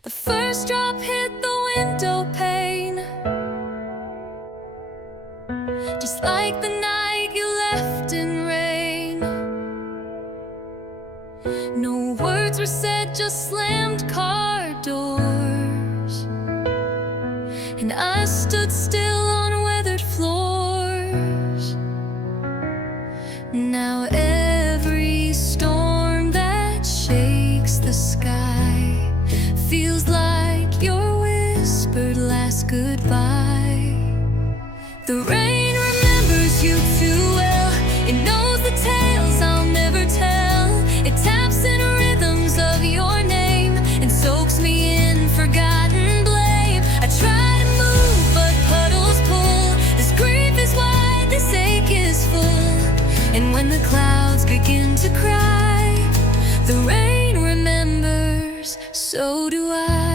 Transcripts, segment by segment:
The first drop hit the window pane, just like the night you left in rain. No words were said, just slammed car doors, and I stood still on weathered floors. Now every storm that shakes the sky feels like your whispered last goodbye. The rain remembers you too well. It knows the tales I'll never tell. It taps in rhythms of your name and soaks me in forgotten blame. I try to move, but puddles pull. This grief is wide, this ache is full. And when the clouds begin to cry, the rain remembers, so do I.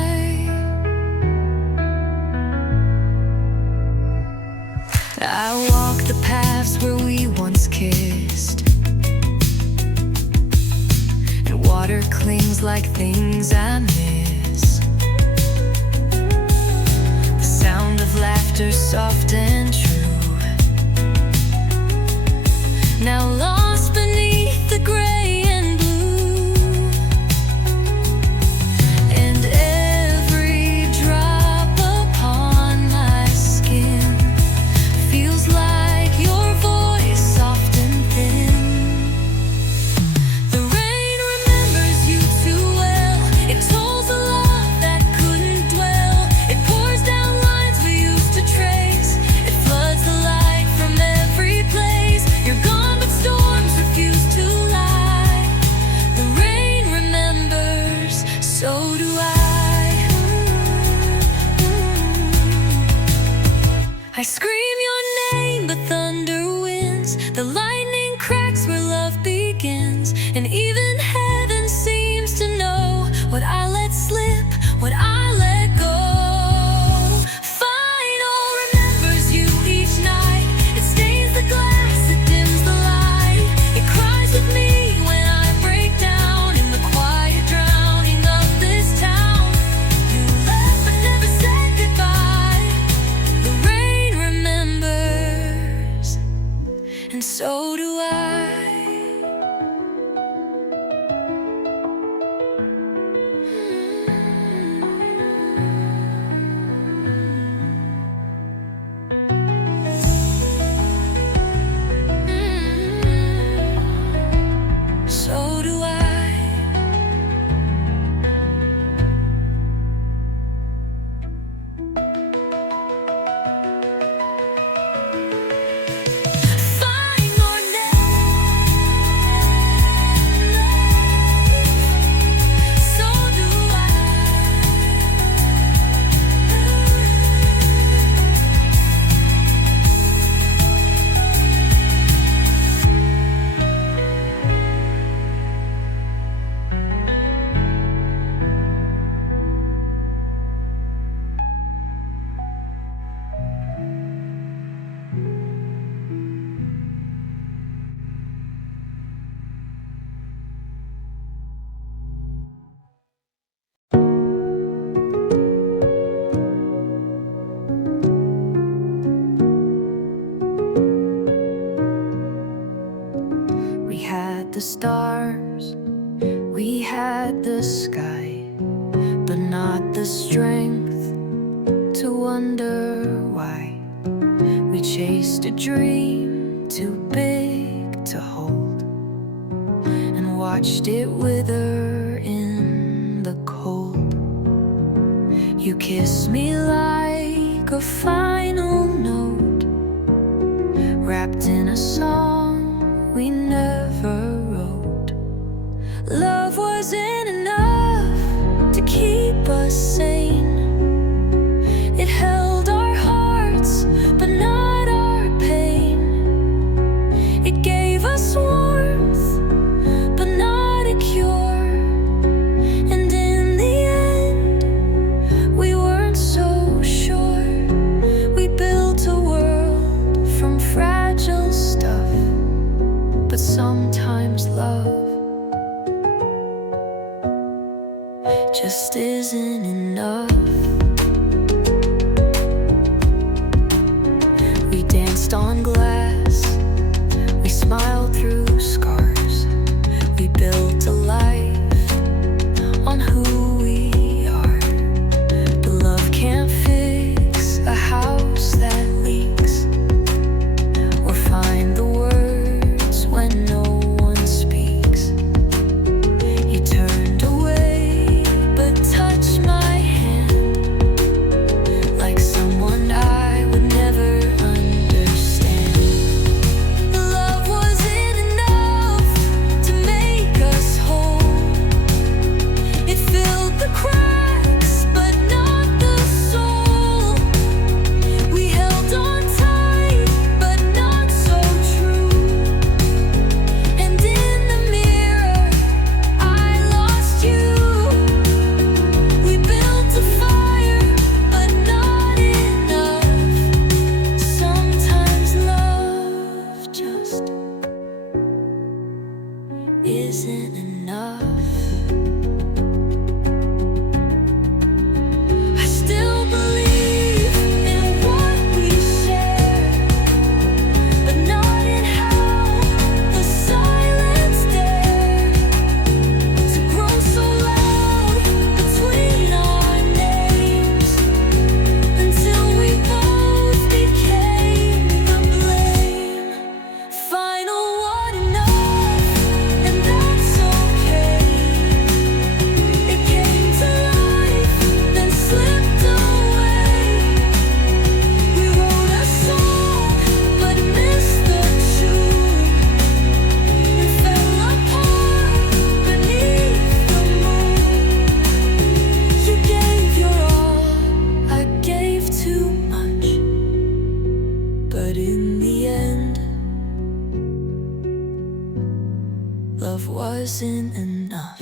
I walk the paths where we once kissed, and water clings like things I miss. The sound of laughter soft and true, now lost beneath the gray and blue. And every drop upon my skin feels like your voice, soft and thin. The rain remembers you too well. It tolls a love that couldn't dwell. It pours down lines we used to trace. It floods the light from every place. You're gone, but storms refuse to lie. The rain remembers, so do I scream your name, but thunder wins. The lightning cracks where love begins, and even heaven seems to know what I let slip, what I let go. Final remembers you each night. It stains the glass, it dims the light. It cries with me when I break down in the quiet drowning of this town. You left but never said goodbye. The rain remembers, and so do I. So do I. Find your name. So do I. We had the stars, we had the sky, but not the strength to wonder why. We chased a dream too big to hold, and watched it wither in the cold. You kissed me like a final note, wrapped in a song we never wrote. Love wasn't enough to keep us sane. It held our hearts, but not our pain. It gave us warmth, but not a cure. And in the end, we weren't so sure. We built a world from fragile stuff, but sometimes love just isn't wasn't enough. We danced on glass, we smiled through scars. We built a life on who we are. The love can't fix a house that leaks, or find the words when no one speaks. You turned away but touched my hand, like someone I would never understand. Love wasn't enough to make us whole. It filled the cracks but not the soul. We held on tight but not so true. And in the mirror I lost you. We built a fire but not enough. Sometimes love just isn't enough. I still believe in what we share, but not in how the silence dared to grow so loud between our names, until we both became the blame. Final one enough, and that's okay. It came to life, then slipped away. We wrote a song, but missed the tune, and fell apart beneath the moon. You gave your all, I gave too much, but in the end, love wasn't enough.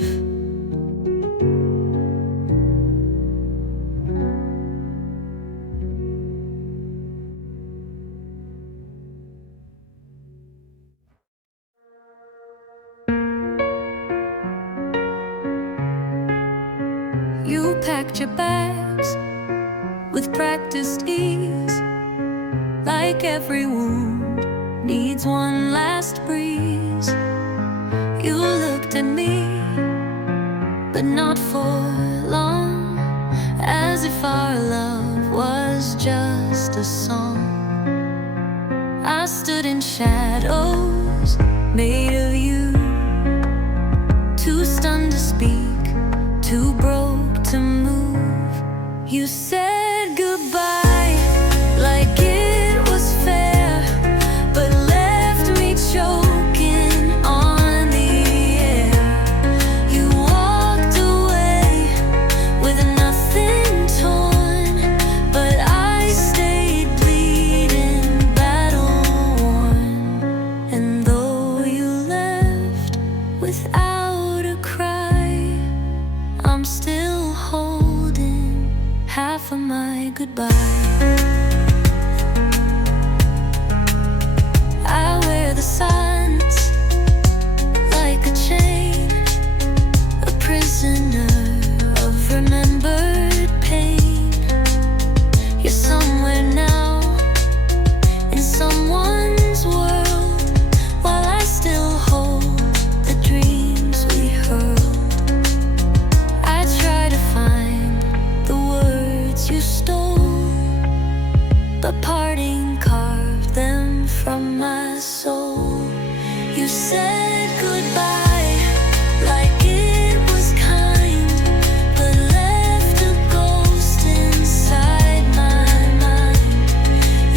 You packed your bags with practiced ease, like every wound needs one last breeze. You looked at me, but not for long, as if our love was just a song. I stood in shadows made of you, too stunned to speak, too broke to move. You said goodbye like it was fair, but left me choking on the air. You walked away with nothing torn, but I stayed bleeding, battle worn. And though you left without a cry, I'm still holding half of my goodbye. I wear the silence like a chain, a prisoner of remembered pain. You're somewhere now, in someone's world, while I still hold the dreams we hurled. I try to find the words you stole, but parting carved them from my soul. You said goodbye like it was kind, but left a ghost inside my mind.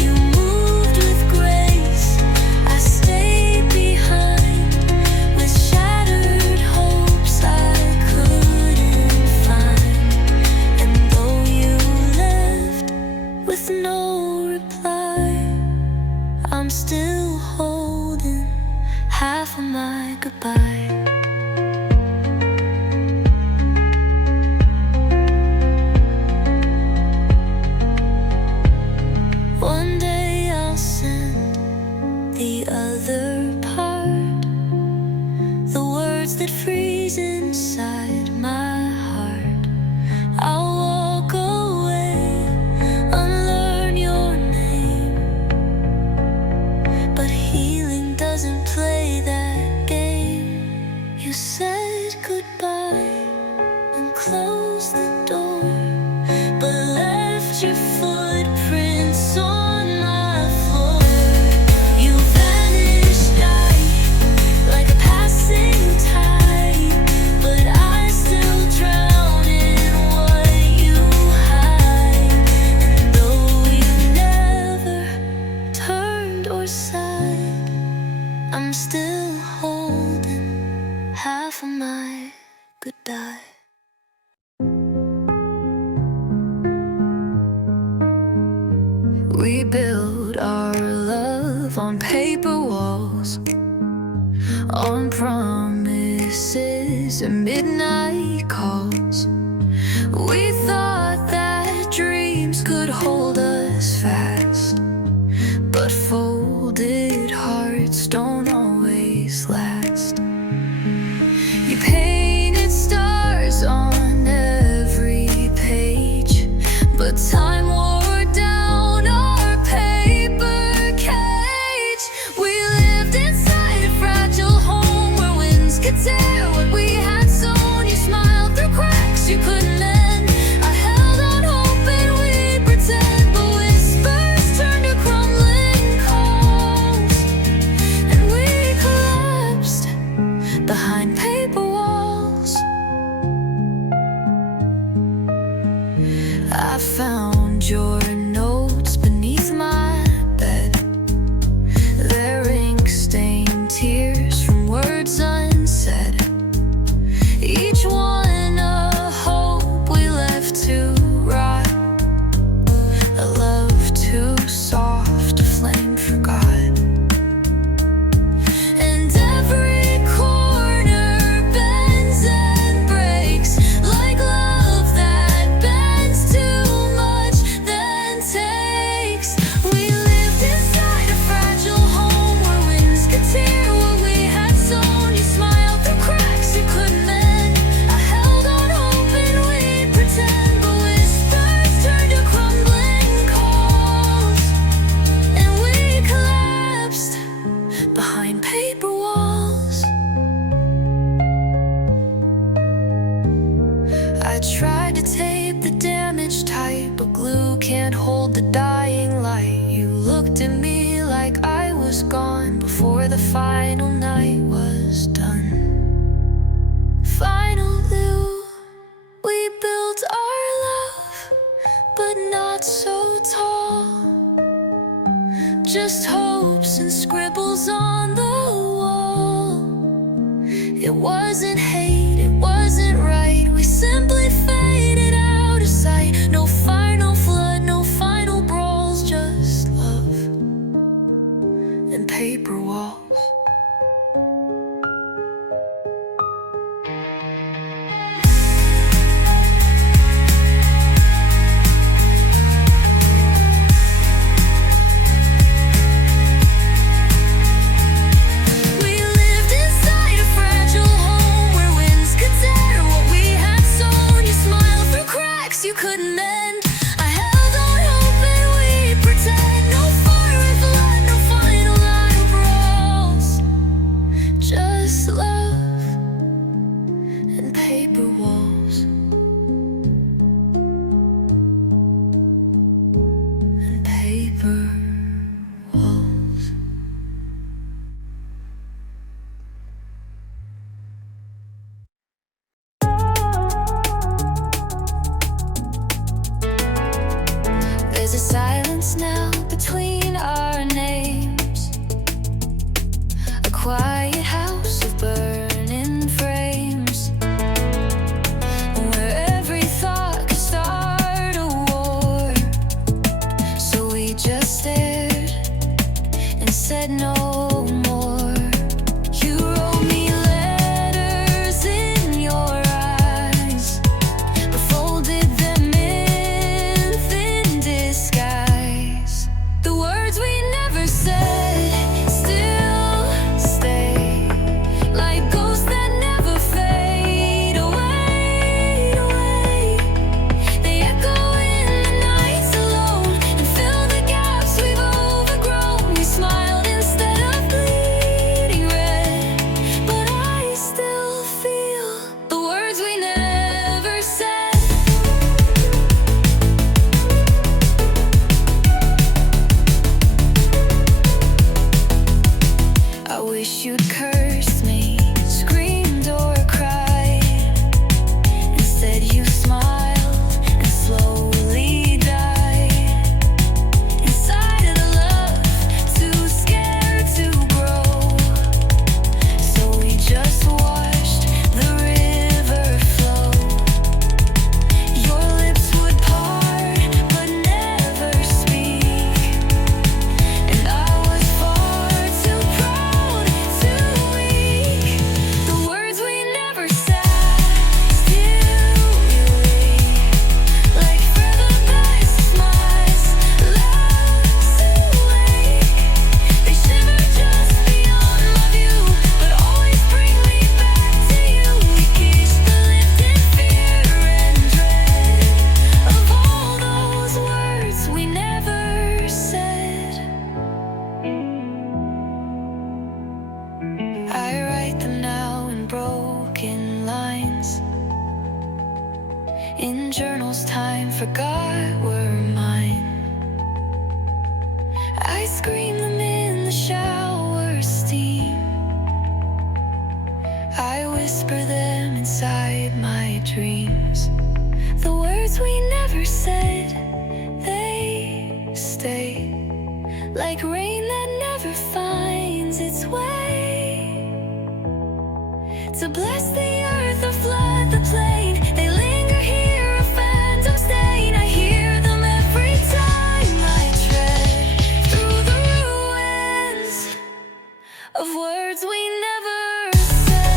You moved with grace, I stayed behind, with shattered hopes I couldn't find. And though you left with no reply, I'm still holding half of my goodbye. One day I'll send the other part, the words that freeze inside my heart. I'll closed the door, but left your footprints on my floor. You vanished like a passing tide, but I still drown in what you hide. And though you never turned or sighed, I'm still holding half of my goodbye. We build our love on paper walls, on promises and midnight calls. We thought that dreams could hold us fast, but folded hearts don't always last. You painted stars on every page, but time wore down our paper cage. We lived inside a fragile home where winds could tear what we had sown. You smiled through cracks you couldn't mend. I held out hope and we'd pretend, but whispers turned to crumbling coals, and we collapsed behind paper walls. I found your notes beneath my bed, their ink-stained tears from words unsaid, each one a hope we left to rot, a love too soft, a flame forgot. And every corner bends and breaks like love that bends too much, then takes. We lived inside a fragile home where winds could tear what we had sown. You smiled through cracks you couldn't mend. I held on hope and we'd pretend, but whispers turned to crumbling coals, and we collapsed behind paper walls. I tried to tape the damage tight, but glue can't hold the dying light. You looked at me like I was gone before the final night was done. Final glue, we built our love, but not so tall. Just hopes and scribbles on the wall. It wasn't hate, it wasn't right. We simply faded out of sight. No final flood, no final brawls, just love and paper walls. We lived inside a fragile home where winds could tear what we had sown. You smiled through cracks you couldn't mend. I held on hope and we'd pretend. No fiery flood, no final line of brawls, just love and paper walls. And paper walls. There's a silence now between our names, a quiet house of burning frames, where every thought could start a war. So we just stared and said no more. You wrote me letters in your eyes, but folded them in thin disguise. journals time forgot were mine. I scream them in the shower steam. I whisper them inside my dreams. The words we never said, they stay like rain that never finds its way to bless the earth or flood the plain. They linger here, a phantom stain. I hear them every time I tread through the ruins of words we never said.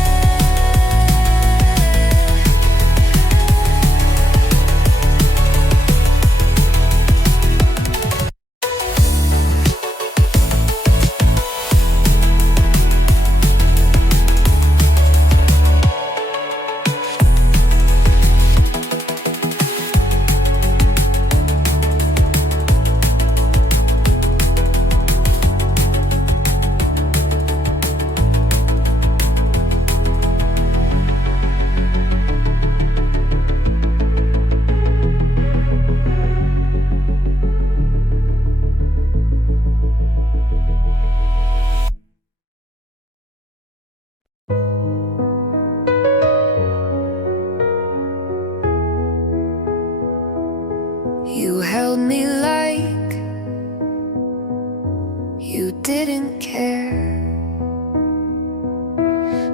You held me like you didn't care,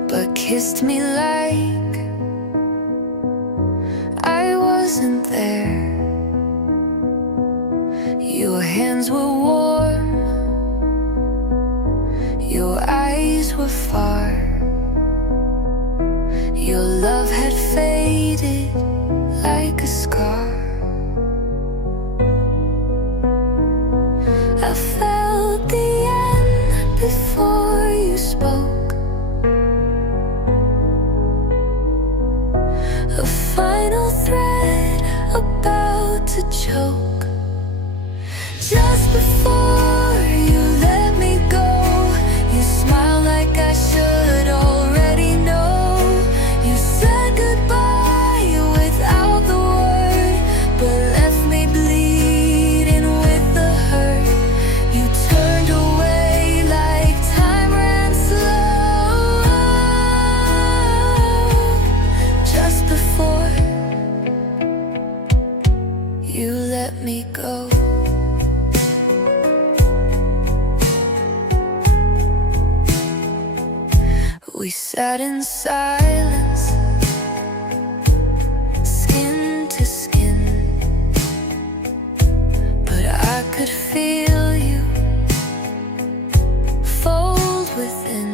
but kissed me like I wasn't there. Your hands were warm, your eyes were far. Your love had faded like a scar. I felt the end before you spoke, a final thread about to choke. Just before you let me go, you smiled like I should already know. You said goodbye without the word, but left me bleeding with the hurt. You turned away like time ran slow. Just before you let me go. We sat in silence, skin to skin, but I could feel you fold within.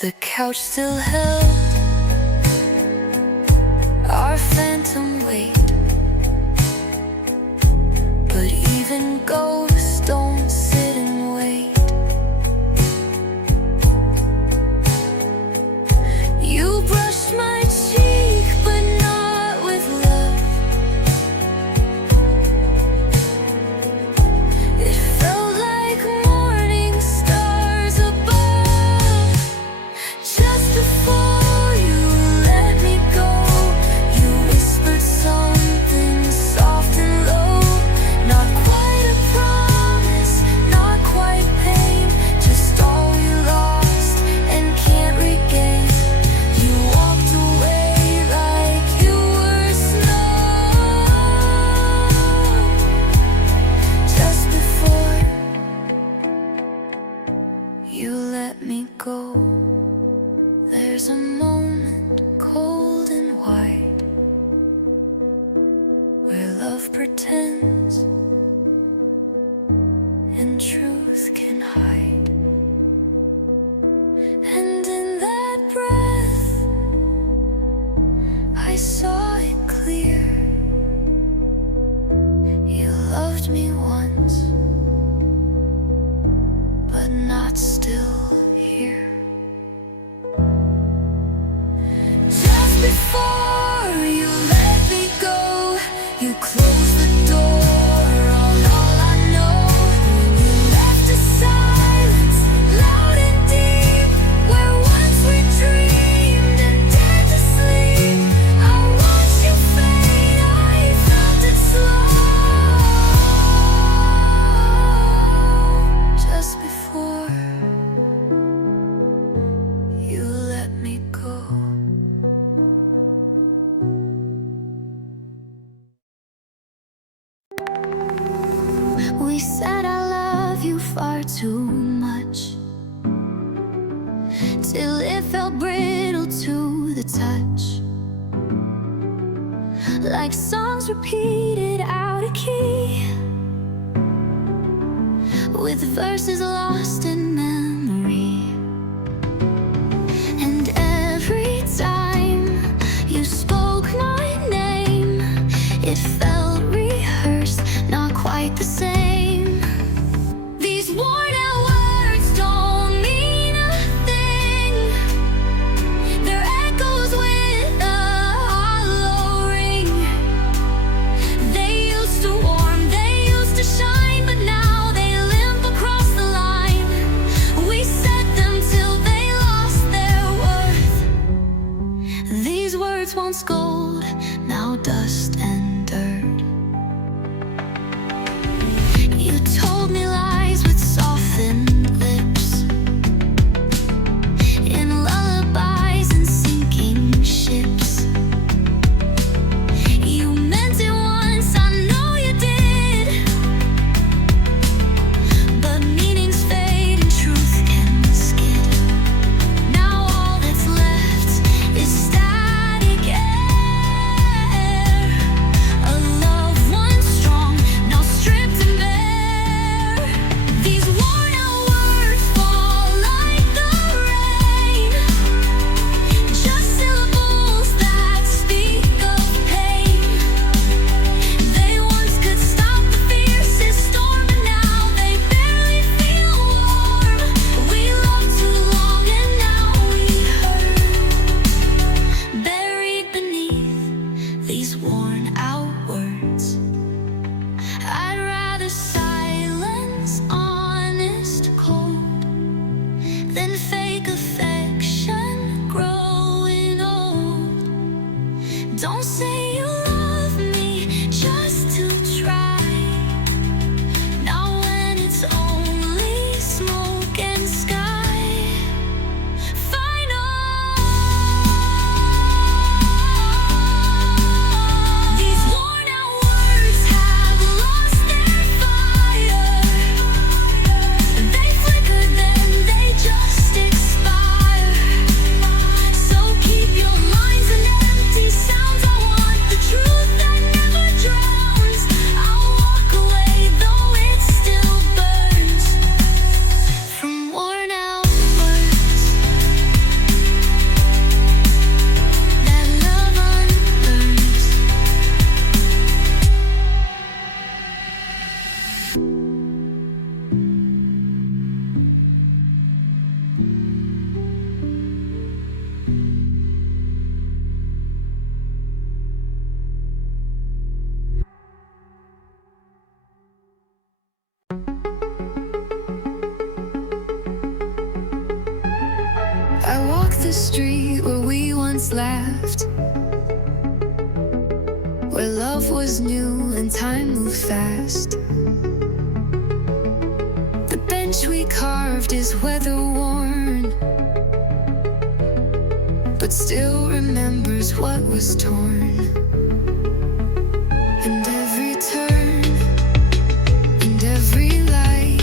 The couch still held our phantom weight, but even ghosts don't sit and wait. You brushed my cheek, but not with love. It felt like morning stars above. Just before you let me go, you whispered something soft and low. Not quite a promise, not quite pain, just all we lost and can't regain. You walked away like you were snow. Just before you let me go, there's a moment cold and white where love pretends and truth can hide. And in that breath I saw it clear. You loved me once, but not still here. Just before you let me go, you closed the door on all I know. You left a silence loud and deep, where once we dreamed and dared to sleep. I like songs repeated out of key, with verses lost in memory. And every time you spoke my name, it felt rehearsed, not quite the same. These worn out words don't mean a thing. They're echoes with a hollow ring. They used to warm, they used to shine, but now they limp across the line. We said them till they lost their worth. These words once gold, now dust and dirt. You told me lies with softened lips, in lullabies and sinking ships. You meant it once, I know you did, but meanings fade and truth can skid. Now all that's left is static air, a love once strong, now stripped and bare. These worn out words fall like the rain, just syllables that speak of pain. They once could stop the fiercest storm, but now they barely feel warm. We loved too long and now we hurt, buried beneath these worn out words. I'd rather silence, honest, cold, than fake affection growing old. Don't say you love me just to try, not when it's only smoke and sky. Final. These worn out words have lost their fire. They flickered, then they just expire. So keep your lines and empty sounds. I want the truth that never drowns. I'll walk away though it still burns from worn out words that love unlearns. I walk the street where we once laughed, where love was new and time moved fast. The bench we carved is weather worn, but still remembers what was torn. And every turn and every light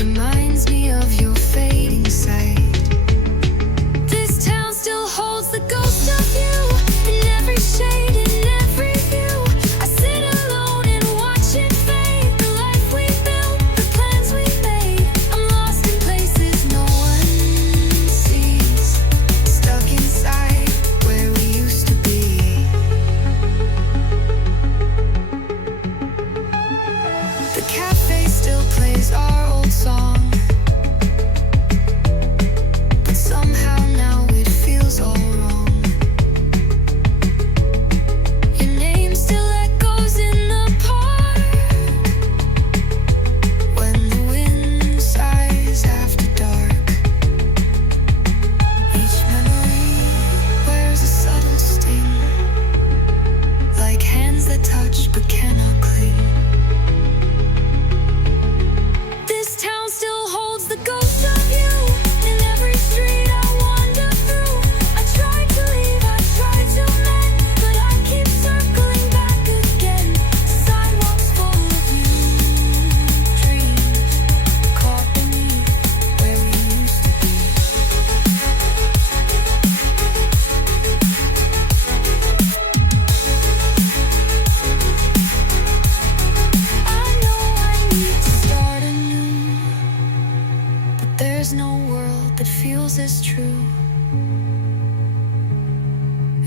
reminds me of your fading sight. This town still holds the ghost of you in every shade, in every view. I sit alone and watch it fade. The life we built, the plans we made. I'm lost in places no one sees, stuck inside where we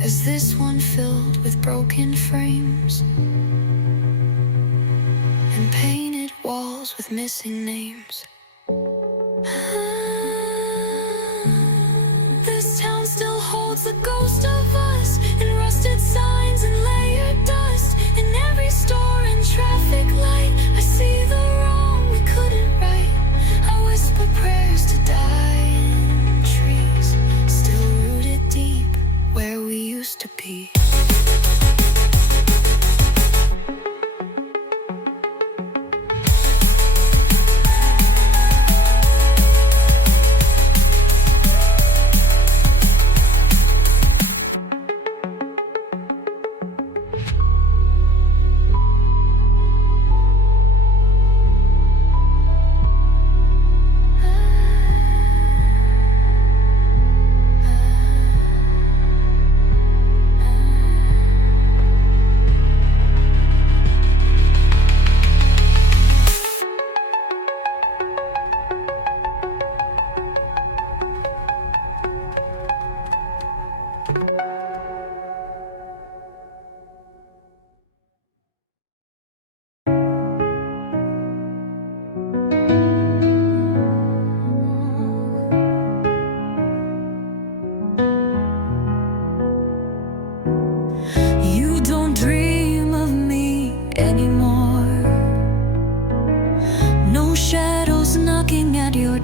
Is this one filled with broken frames and painted walls with missing names? This town still holds the ghost of us, in rusted signs and layered dust. In every store and traffic light, I see the wrong we couldn't right. I whisper prayers to dying trees, still rooted deep where we used to be.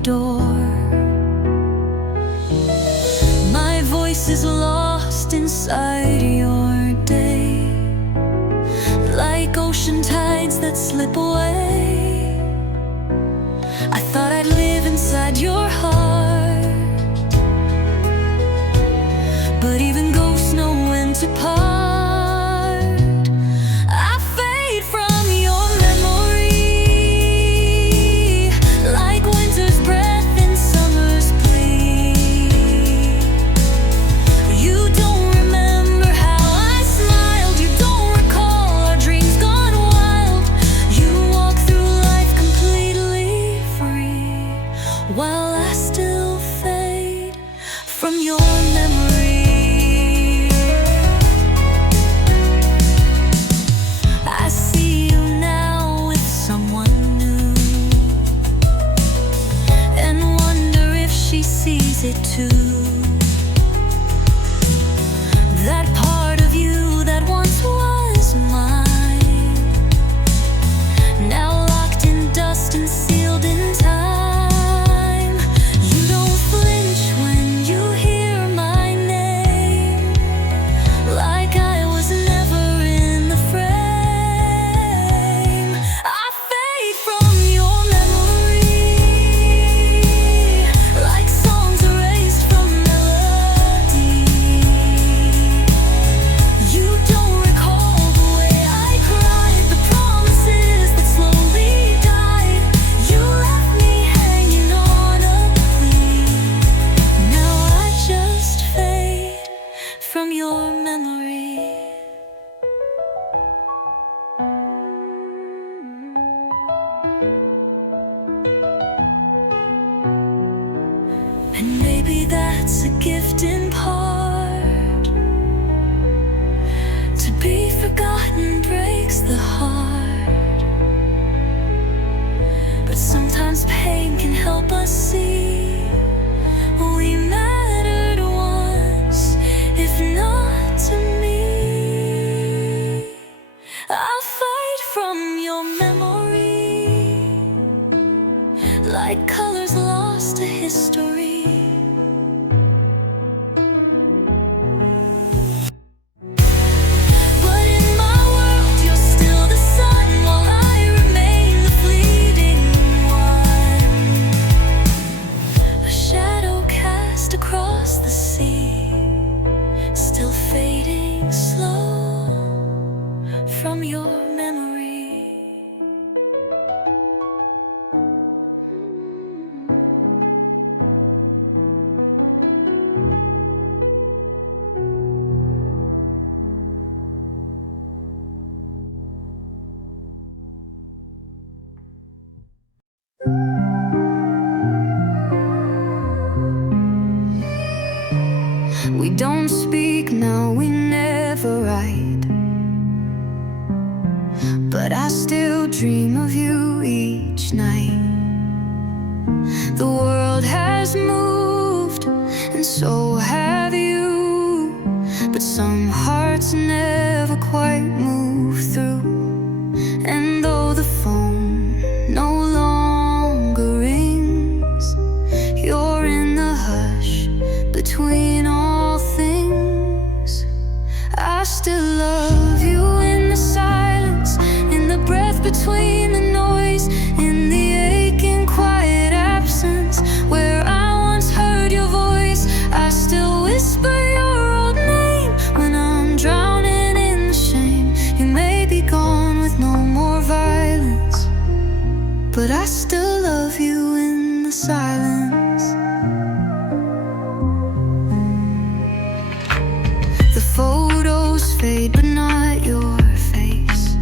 Door. My voice is lost inside your day, like ocean tides that slip away. I thought I'd live inside your heart, but even ghosts know when to part. While I still fade from your memory, I see you now with someone new, and wonder if she sees it too. That part of you that once was mine, now locked in dust and sealed in time. From your memory, and maybe that's a gift in part. To be forgotten breaks the heart, but sometimes pain can help us see we mattered once, if not to me. I'll fight from your memory, like colors lost to history. But in my world, you're still the sun, while I remain the fleeting one. but I still dream of you each night. The world has moved, and so have you, but some hearts never quite move through. And though the phone no longer rings, you're in the hush between all things. I still love you in the silence, in the breath between the noise, in the aching quiet absence where I once heard your voice. I still whisper your old name when I'm drowning in the shame. You may be gone with no more violence, but I still love you in the silence. The photos fade, but not your face.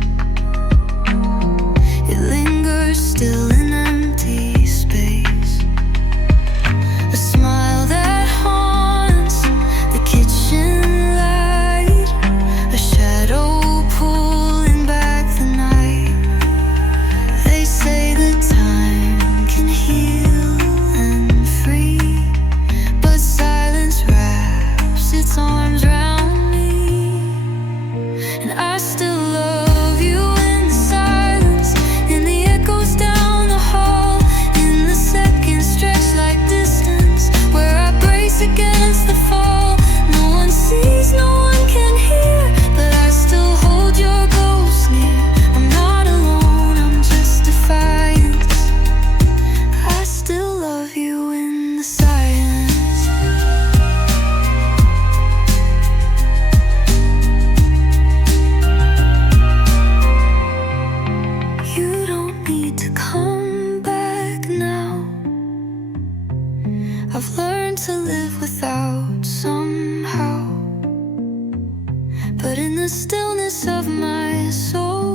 It lingers still in empty space. A smile that haunts the kitchen light, a shadow pulling back the night. They say that time can heal and free, but silence wraps its arms around me. And I still love you in the silence, in the echoes down the hall, in the seconds stretched like distance where I brace against the fall. No one sees, no one can hear, but I still hold your ghost near. I'm not alone, I'm just defiance. I still love you in the silence. You don't need to come back now. I've learned to live without somehow, but in the stillness of my soul,